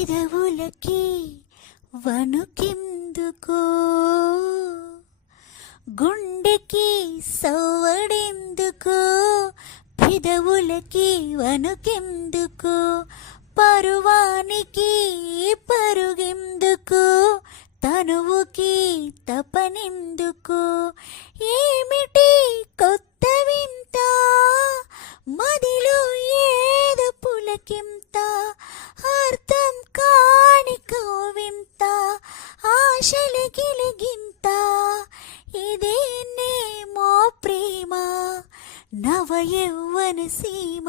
పెదవులకి వణుకెందుకో, గుండెకి సవ్వడెందుకో, పెదవులకి వణుకెందుకో, పరువానికి పరుగెందుకో, తనువుకి తపనెందుకో, ఏమిటి కొత్త వింత, మదిలో ఏదో పులకింత, అర్థం కాని కోవింత, ఆశల గిలిగింత, ఇదేనేమో ప్రేమ, నవ యౌవన సీమ,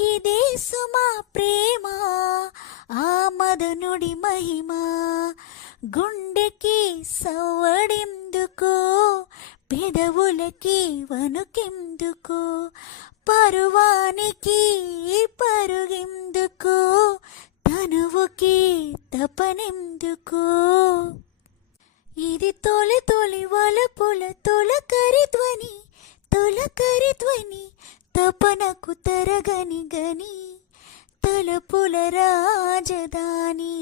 ఇదే సుమా ప్రేమ, ఆ మదనుడి మహిమ, గుండెకి సవ్వడెందుకో, పెదవులకి వణుకెందుకో, పరువానికి పరుగెందుకో, తనువుకి తపనెందుకో. ఇది తొలి తొలి వలపుల తొలకరి ధ్వని, తొలకరి ధ్వని, తపనకు తరగని గని, తలపుల రాజధాని.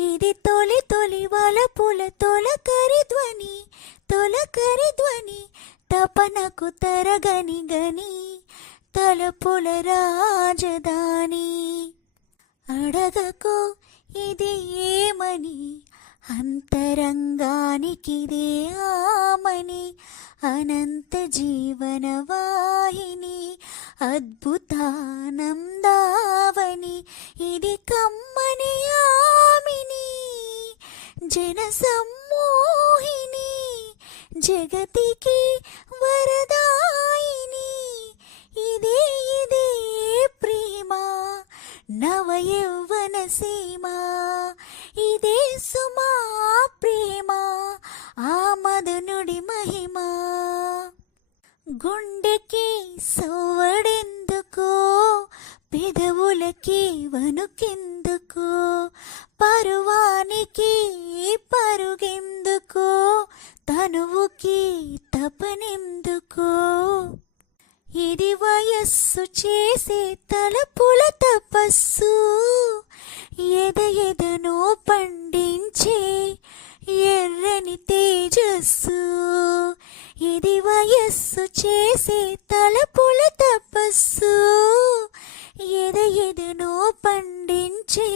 ఇది తొలి తొలి వలపుల తొలకరి ధ్వని, తొలకరి ధ్వని, తపనకు తరగని గని, తలపుల రాజధాని. అడగకు ఇది ఏమని, అంతరంగానికిదే ఆమని, అనంత జీవన వాహిని, అద్భుతానందావని, ఇది కమ్మని ఆమిని, జన సమ్మోహిని, జగతికి వరదాయిని, ఇదే ఇదే ప్రేమ, నవ యౌవన సీమ, ఇదే సుమా ప్రేమ, ఆ మదనుడి మహిమ, గుండెకి సవ్వడెందుకో, పెదవులకి వణుకెందుకో, పరువానికి పరుగెందుకో, తనువుకి తపనెందుకో. ఇది వయస్సు చేసే తలపుల తపస్సు, ఎద ఎదనో పండించే ఎర్రని తేజస్సు. ఇది వయస్సు చేసే తలపుల తపస్సు, ఎద ఎదనో పండించే